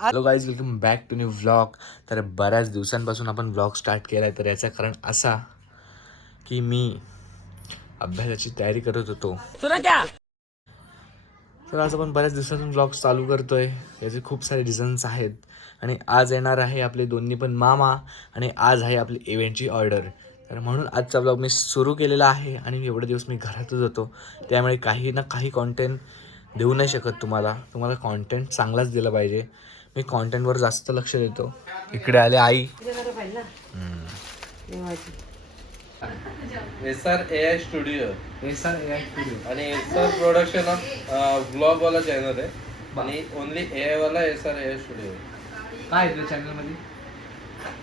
Hello guys, welcome back to new vlog. तर बऱ्याच दिवसांपासून आपण व्लॉग स्टार्ट केला आहे. तर याचं कारण असा की मी अभ्यासाची तयारी करत होतो. तर आज आपण बऱ्याच दिवसांपासून व्लॉग चालू करतोय. याचे खूप सारे रिझन्स आहेत. आणि आज येणार आहे आपले दोन्ही पण मामा, आणि आज आहे आपली इव्हेंटची ऑर्डर. तर म्हणून आजचा व्लॉग मी सुरू केलेला आहे. आणि एवढे दिवस मी घरातच होतो, त्यामुळे काही ना काही कॉन्टेंट देऊ नाही शकत. तुम्हाला कॉन्टेंट चांगलाच दिला पाहिजे. मी कॉन्टेंटवर जास्त लक्ष देतो. इकडे आले आई. SR AI स्टुडिओ आणि SR प्रोडक्शन ऑफ व्लॉग वाला चॅनल आहे आणि ओनली AI वाला SR AI स्टुडिओ. काय आहे तुझ्या चॅनलमध्ये?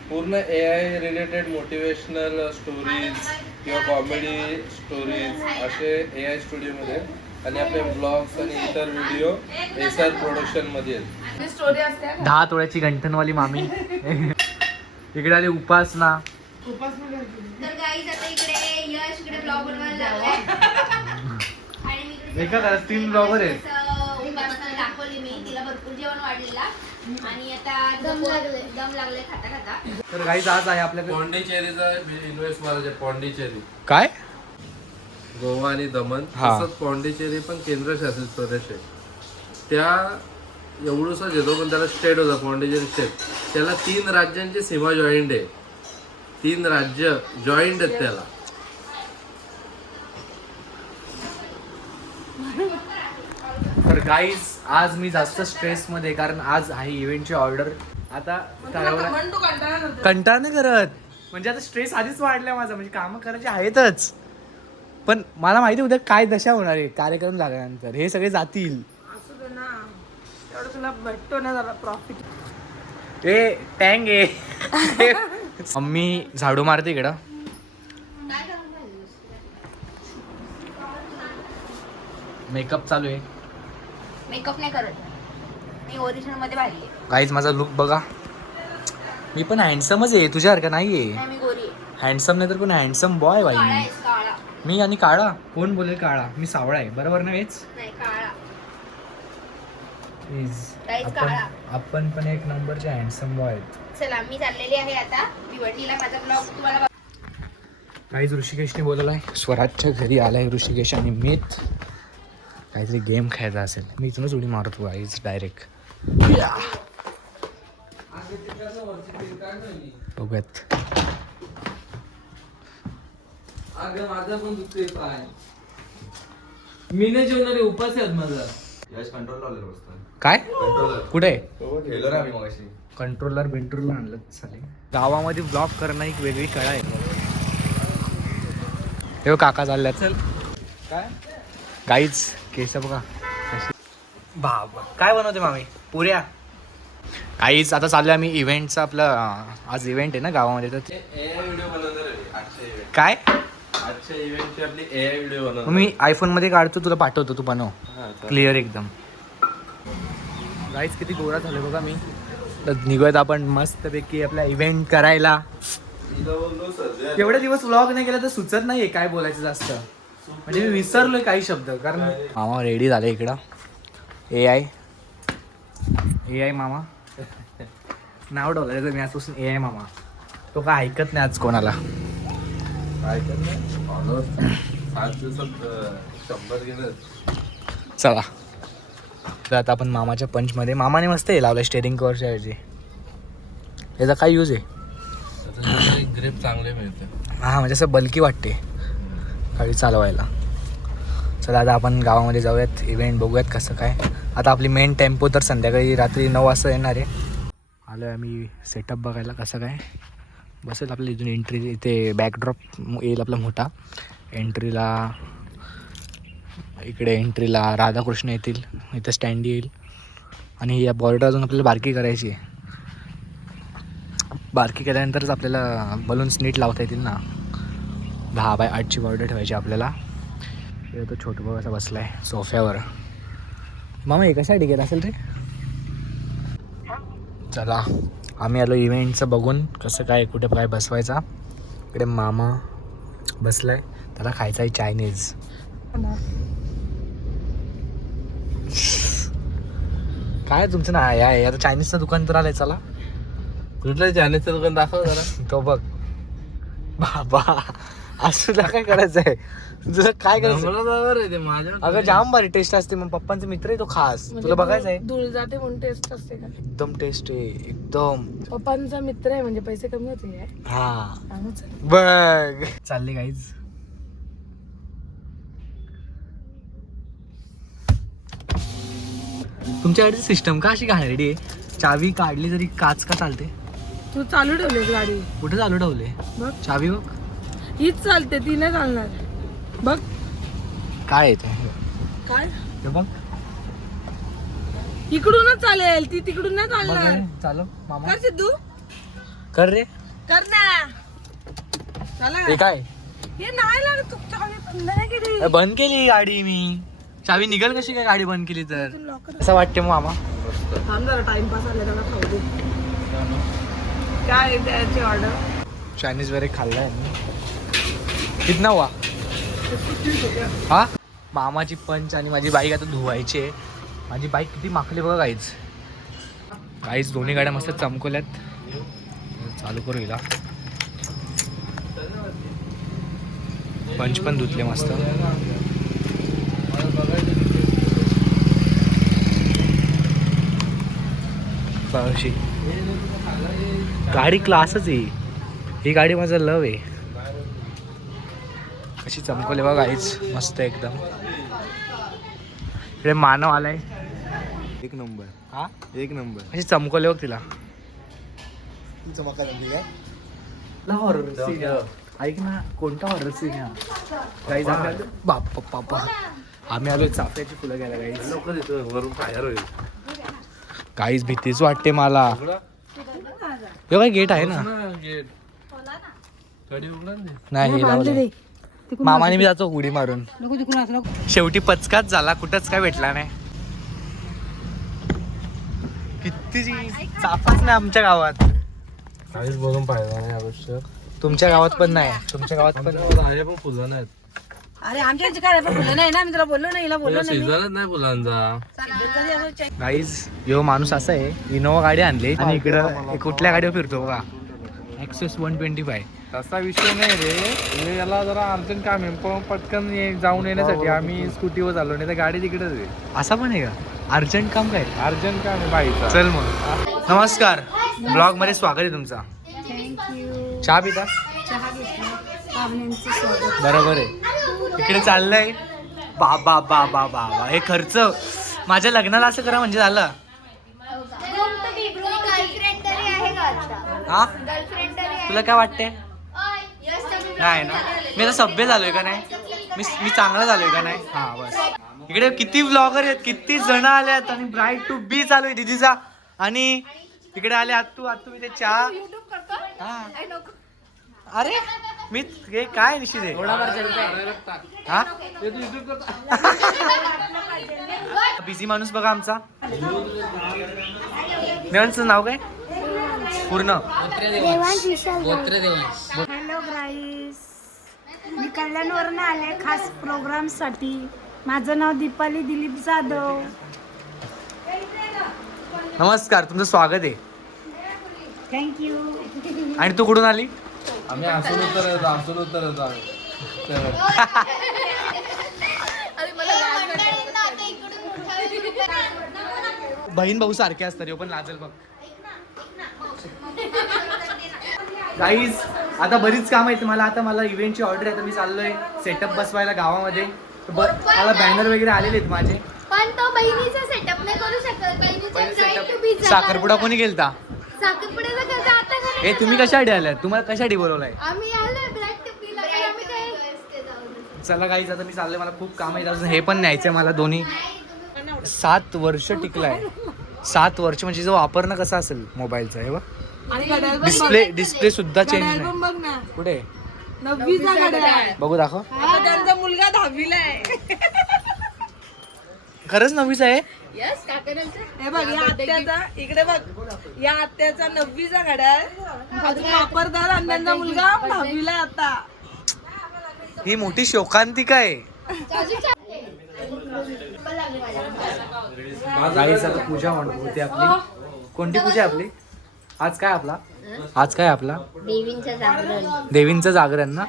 पूर्ण AI रिलेटेड मोटिवेशनल स्टोरीज किंवा कॉमेडी स्टोरीज असे AI स्टुडिओमध्ये, आणि आपले ब्लॉग्स आणि इतर व्हिडिओ SR प्रोडक्शन मध्ये आहेत. 10 तोळ्याची गंठनवाली मामी. इकडे आली उपासना. तर गाईज आता इकडे यश इकडे ब्लॉग बनवायला लागलाय आणि मी इकडे एका घरात 3 ब्लॉगर आहेत. उपासना दाखवली मी तिला भरपूर जेवण वाढलेला आणि आता दम लागले खाता खाता. तर गाईज आज आहे आपल्याकडे पॉंडिचेरीचा इन्व्हेस्ट मारायचे. पॉंडिचेरी काय? गोवा आणि दमण, हा. तसंच पॉंडिचेरी पण केंद्रशासित प्रदेश आहे. त्या एवढूसा घेतो पण त्याला स्टेट होता पॉंडिचेरी स्टेट. त्याला 3 राज्यांची सीमा जॉईंट आहे. 3 राज्य जॉईंट आहेत त्याला. तर गाईज आज मी जास्त स्ट्रेस मध्ये, कारण आज आहे इव्हेंटची ऑर्डर. आता कंटाळा नाही करत, म्हणजे आता स्ट्रेस आधीच वाढलाय माझा, म्हणजे कामं करायची आहेतच. पण मला माहिती उद्या काय दशा होणार आहे कार्यक्रम झाल्यानंतर. हे सगळे जातील. तुला भेटतो ना जरा प्रॉफिट. ए टँग आहे. मम्मी झाडू मारते इकडं. मेकअप चालू आहे. मेकअप नाही करत मी, ओरिजिनल मध्ये भारी गाईज माझा लुक बघा. मी पण हँडसमच आहे, तुझ्यासारखा नाहीये. आहे. मी गोरी आहे. हँडसम नाही तर पण हँडसम बॉय बाई काळा मी. आहेस, काळा मी आणि काळा कोण बोलेल? काळा मी सावळा आहे, बरोबर ना? हेच नाही काळा. प्लीज. Guys, काळा. आपण पण एक नंबरचे हँडसम बॉय आहेत. चला मी चाललेली आहे आता भिवंडीला. माझा ब्लॉग तुम्हाला काहीच ऋषिकेशने बोलवलाय. स्वराजच्या घरी आलाय ऋषिकेश आणि मीच. काहीतरी गेम खेळायचा असेल. मी इथूनच उडी मारतो आईच डायरेक्ट. बघूयात. माझा पण दुसरे पाय मी नाही जेवणार, उपास आहे माझा. यश कंट्रोल लावलेलं बसतो. काय? कंट्रोलर कुठे? गेलो रे आम्ही मगाशी. कंट्रोलर बेंट्रोलला आणलं चालेल. गावामध्ये ब्लॉग करणं एक वेगळी कळा आहे. हे काका चालल्या. चल काय गाईच केस बघा. बाबा काय बनवते मामी? पुऱ्या. काहीच आता चाललं आम्ही इव्हेंटचा. आपलं आज इव्हेंट आहे ना गावामध्ये. तर AI व्हिडिओ बनवणार आहे आजच्या इव्हेंट. काय? आजच्या इव्हेंटची आपली AI व्हिडिओ बनवणार. मी आयफोन मध्ये काढतो, तुला पाठवतो, तू बनव. हा, चालेल. क्लिअर एकदम. गाईज किती गोरा झाले बघा मी. तर निघूयात आपण मस्तपैकी आपला इव्हेंट करायला. तिला बोललो सध्या एवढे दिवस व्लॉग नाही केला तर सुचत नाहीये काय बोलायचं जास्त. म्हणजे मी विसरलोय काही शब्द. कारण मामा रेडी झाले इकडं. AI मामा नाव ठेवलं मी आजपासून. AI मामा. तो काय ऐकत नाही आज कोणाला. ऐकत नाही. ऑलर 5 दिवसात 100 गेलं. चला तर आता आपण मामाच्या पंचमध्ये. मामाने मस्त हे लावलं स्टेरिंग कवरच्या ऐवजी. याचा काय यूज आहे? ग्रिप चांगले मिळते. हां म्हणजे असं बल्की वाटते गाडी चालवायला. चला आता आपण गावामध्ये जाऊयात. इव्हेंट बघूयात कसं काय. आता आपली मेन टेम्पो तर संध्याकाळी रात्री 9 वाजता येणार आहे. आलो आहे आम्ही सेटअप बघायला कसं काय बसेल. आपल्या इथून एंट्री इथे बॅकड्रॉप येईल आपला मोठा. एंट्रीला इकडे एंट्रीला राधाकृष्ण येतील. इथं स्टँड येईल. आणि या बॉर्डर अजून आपल्याला बारकी करायची आहे. बारकी केल्यानंतरच आपल्याला बलून्स नीट लावता येतील ना. 10x8ची बॉर्डर ठेवायची आपल्याला. तो छोटू भाऊ असा बसला आहे सोफ्यावर. मामा हे कशासाठी गेला असेल रे? चला आम्ही आलो इव्हेंटचं बघून कसं काय कुठे काय बसवायचा. इकडे मामा बसलाय, त्याला खायचं आहे चायनीज. काय तुमचं ना आहे आता चायनीजचं दुकान तर आलंय चला. कुठलं चायनीजचं दुकान दाखव जरा. तो बघ बाबा असं तुला काय करायचंय तुला काय करायचं. मला बरोबर आहे ते माझ्या. अगं जाम भारी टेस्ट असते. मग पप्पांचा मित्र आहे तो खास. तुला बघायचं आहे. धूळ जाते म्हणून टेस्ट असते का? एकदम टेस्ट आहे एकदम. पप्पांचा मित्र आहे म्हणजे पैसे कमी होते काय? हा सांगू चल. बघ चालले गाईज. तुमच्याकडे सिस्टम का अशी घाणेरडी आहे. चावी काढली तरी काच का चालते. तू चालू ठेवली गाडी कुठे चालू ठेवले बघ. चावी बघ. हीच चालते ती नाही चालणार बघ. काय येते काय हे बघ. इकडूनच चालेल ती तिकडून नाही बघ चालणार. रे, चालव मामा कर सिद्धू कर रे. कर ना. चला हे काय हे नाही लागत तू चावी बंद नाही केली. ए, बंद केली गाडी मी. चावी निघल कशी काय गाडी बंद केली तर. तू लॉकर असं वाटते मग मामा. थांब जरा टाइमपास आला त्याला खाऊ दे. काय आहे त्याची ऑर्डर? चायनीज वगैरे खाल्लाय मी. कितना हुआ हा. मामाची पंच आणि माझी बाईक आता धुवायची आहे. माझी बाईक किती माखली बघा गाईज. गाईज दोन्ही गाड्या मस्त चमकवल्यात. चालू करू हिला. पंच पण धुतले मस्त. अशी गाडी क्लासच आहे. ही गाडी माझं लव आहे. कशी चमकवले बघा गाईच मस्त एकदम. इकडे मानव आलाय. एक नंबर हा एक नंबर. कशी चमकवले बघ तिला. हॉरर ऐक ना कोणता हॉरर सीन आहे बाप बापा. आम्ही आलो चाफ्याची फुलं घ्यायला गाईज. लोक देतो वरून फायर होईल. काहीच भीतीच वाटते मला. हे काय गेट आहे ना. गेट कडी उघडा ना. नाही हे लावलंय. मामाने मी जातो उडी मारून. शेवटी पचकाच झाला. कुठंच काय भेटला नाही. किती चाफाच नाही आमच्या गावात. काहीच बघून पाहिजे नाही आवश्यक. तुमच्या गावात पण नाही. तुमच्या गावात पण आहे पण फुलं नाहीत. अरे आमच्या इथे काय फुलं नाही ना. मी तुला बोललो नाही हिला बोललो नाही. सीझनच नाही फुलांचा. गाईज यो माणूस असा आहे. इनोवा गाडी आणली आणि इकडं कुठल्या गाडीवर फिरतो बघा. एक्सेस 125. तसा विषय नाही रे. म्हणजे याला जरा अर्जंट काम आहे. पण पटकन जाऊन येण्यासाठी आम्ही स्कूटीवर चाललो. नाही तर गाडी तिकडेच आहे. असा पण आहे का. अर्जंट काम काय. अर्जंट काम आहे बाईचा. चल मग. नमस्कार ब्लॉग मध्ये स्वागत आहे तुमचा. चहा पिता बरोबर आहे. इकडे चाललंय बाबा बाबा बाबा. हे खर्च माझ्या लग्नाला असं करा म्हणजे झालं. गर्लफ्रेंड तरी आहे का आता? हा गर्लफ्रेंड तरी आहे? तुला काय वाटते. यश नाही ना मी आता सभ्य झालोय का नाही. मी चांगला झालोय का नाही. हा बस. इकडे किती व्लॉगर आहेत. किती जण आल्यात आणि ब्राईड टू बी चालू आहे दीदीचा. आणि तिकडे आले आत्तू मी ते चहा. हा अरे मी हे काय निश्चित आहे. हा बिझी माणूस बघा आमचा. नेवांचं नाव काय पूर्ण. हॅलो गाईस, मी कल्याणवरून आले खास प्रोग्राम साठी. माझं नाव दीपाली दिलीप जाधव. नमस्कार तुमचं स्वागत आहे. थँक्यू. आणि तू कुठून आली. आम्ही हसून उत्तर येतो. बहीण भाऊ सारखे असतात. पण लाजल बघ. गाईज आता बरीच काम आहेत मला. आता मला इव्हेंटची ऑर्डर आहे. तर मी चाललोय सेटअप बसवायला गावामध्ये. मला बॅनर वगैरे आलेले आहेत माझे. पण तो बहिणीचा सेटअप नाही करू शकत. बहिणीचा right to be जगा. साखरपुडा कोणी गेलता. साखरपुड्याचा खर्च आता का हे तुम्ही कशासाठी आलात. तुम्हाला कशासाठी बोलवलाय. आम्ही आलोय ब्लॅक टिपीला. आम्ही काय चला गाईज आता मी चाललोय. मला खूप काम आहे. अजून हे पण न्यायचंय मला. दोन्ही 7 वर्ष टिकलाय. 7 वर्ष म्हणजे जो वापरणं कसं असेल मोबाईलचा. हे बघ आणि घड्याळ पण बघ. डिस्प्ले सुद्धा चेंज घड्याळ नाही. पण बघ ना. कुठे 9वीचा घड्याळ. बघू दाखव. आता त्यांचा मुलगा 10वीला आहे. खरंच 9वीचा आहे. हे बघ या आत्याचा इकडे बघ. या आत्याचा 9वीचा घड्याळ अजून वापरदार आणि त्यांचा मुलगा 10वीला आहे आता. ही मोठी शोकांतिका आहे. गाईस आता पूजा होते आपली. कोणती पूजा आहे आपली? आज काय आपला देवींचं जागरण. देवींचं जागरण ना.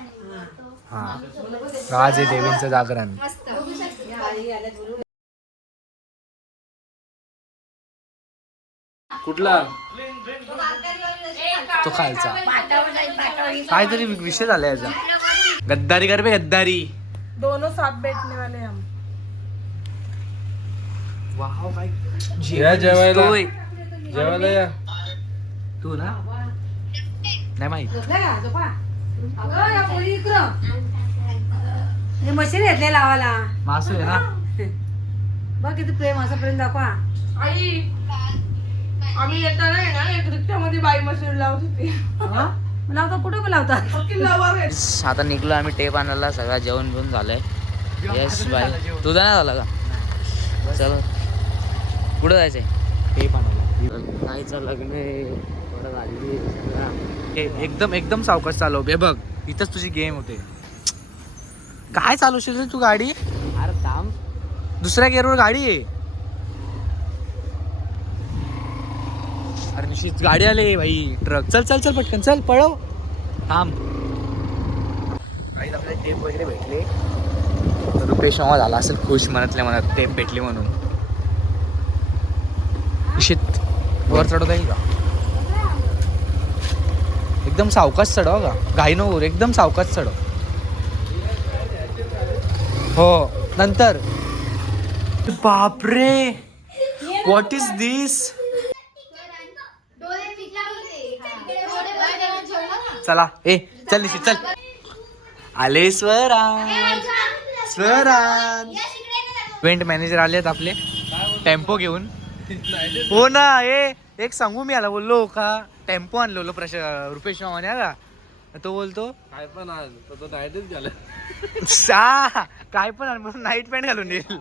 हा आज आहे देवींचं जागरण. कुठला? तो खालचा काहीतरी विषय झाला याचा. गद्दारी कर बे गद्दारी. दोनों साथ बैठने वाले हम. वाव काय या जेवायला. दिसतोय. जेवायला या. तू ना नाही माहित. मशीन घेतले लावायला मासू आहे ना. बघ किती प्रेम असं प्रेम दाखवा. आई आम्ही येताना आहे ना एक रिक्षामध्ये बाई मशीन लावत होती. लावता कुठं पण लावतात. आता निघलो आम्ही टेप आणायला. सगळा जेवण बिवून झालंय. Yes bye. तुझा नाही झाला का? चल कुठं जायचंय? हे पण नाहीचं लग्न आहे. थोडं झाली सगळं. एकदम एकदम सावकाश चालव बे. बघ इथंच तुझी गेम होते. काय चालवशील रे तू गाडी? अरे थांब. दुसऱ्या गेअरवर गाडी आहे. अरे निश्चित गाडी आले भाई. ट्रक. चल चल चल पटकन चल पळव. थांब. काही आपल्याला टेप वगैरे भेटले. रुपेश मामा झाला असेल खुश मनातल्या मनात टेप भेटली म्हणून. निश्चित वर चढवता येईल का? एकदम सावकाश चढव का. घाई नको. एकदम सावकाश चढव. हो नंतर. बापरे व्हॉट इज दिस. चला ए चल निश्चित चल. आले स्वराज. स्वराज इव्हेंट मॅनेजर आले आहेत आपले टेम्पो घेऊन. हो ना. एक सांगू मी आला बोललो का टेम्पो आणलो रुपेश मामाने का. तो बोलतो काय पण आज तो नाईटच झालं. काय पण आण म्हणून नाईट पॅन्ट घालून येईल.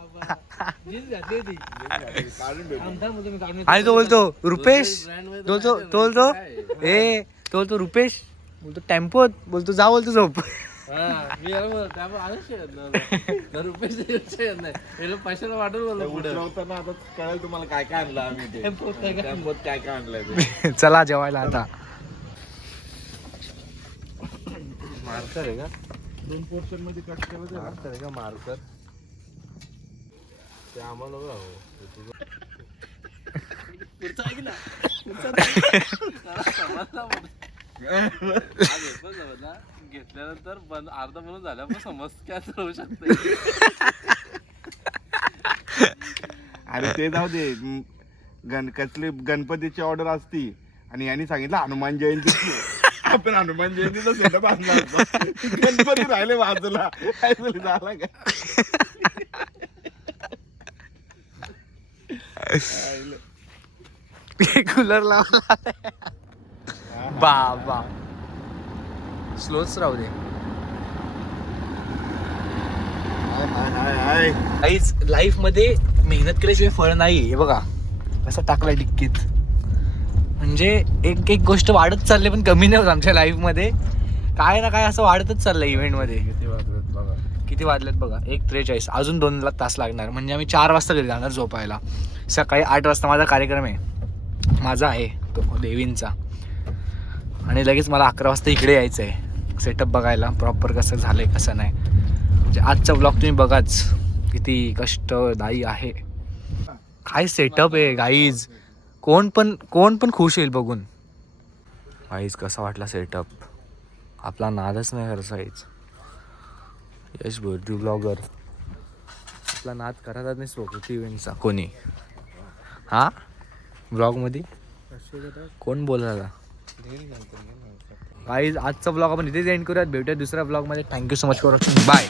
आणि तो बोलतो रुपेश. तो बोलतो तो बोलतो रुपेश बोलतो टेम्पो बोलतो जा बोलतो झोप. मी पैशाला वाटून बोललो पुढे. आता कळेल तुम्हाला काय काय आणलं आम्ही ते. टेम्पोत काय काय आणलंय ते. चला जेवायला आता. मार्कर आहे का? 2 पोर्शन मध्ये कट केलं ते. मार्कर आहे का? मार्कर ते आम्हाला घेतल्यानंतर अर्धा म्हणून झाल्या पण समज काय होऊ शकते. अरे ते जाऊ दे. कसली गणपतीची ऑर्डर असती आणि यांनी सांगितलं हनुमान जयंती. आपण हनुमान जयंतीचा सेटअप आणला होता. गणपती राहिले बाजूला. काय झाला का? कूलर लावला. बाबा स्लोच राहू दे. काहीच लाईफ मध्ये मेहनत केल्याशिवाय फळ नाही. हे बघा कसं टाकलंय डिक्कीत. म्हणजे एक एक गोष्ट वाढत चालली पण कमी नाही होत आमच्या लाईफ मध्ये. काय ना काय असं वाढतच चाललंय इव्हेंट मध्ये. किती वाजलेत बघा 1:43. अजून 2 तास लागणार. म्हणजे आम्ही 4 वाजता घरी जाणार झोपायला. सकाळी 8 वाजता माझा कार्यक्रम आहे. माझा आहे तो देवींचा. आणि लगेच मला 11 वाजता इकडे यायचं आहे सेटअप बघायला प्रॉपर कसं झालं आहे कसं नाही. म्हणजे आजचा ब्लॉग तुम्ही बघाच किती कष्टदायी आहे. काय सेटअप आहे गाईज. कोण पण खुश होईल बघून. गाईज कसा वाटला सेटअप. आपला नादच नाही करायचा गाईज. यश भरती ब्लॉगर आपला नाद करतच नाही सोबत इव्हेंटचा कोणी. हा ब्लॉगमध्ये कोण बोलायला. गाईज आजचा ब्लॉग आपण इथेच एंड करूयात. भेटूया दुसऱ्या ब्लॉगमध्ये. Thank you so much for watching. Bye.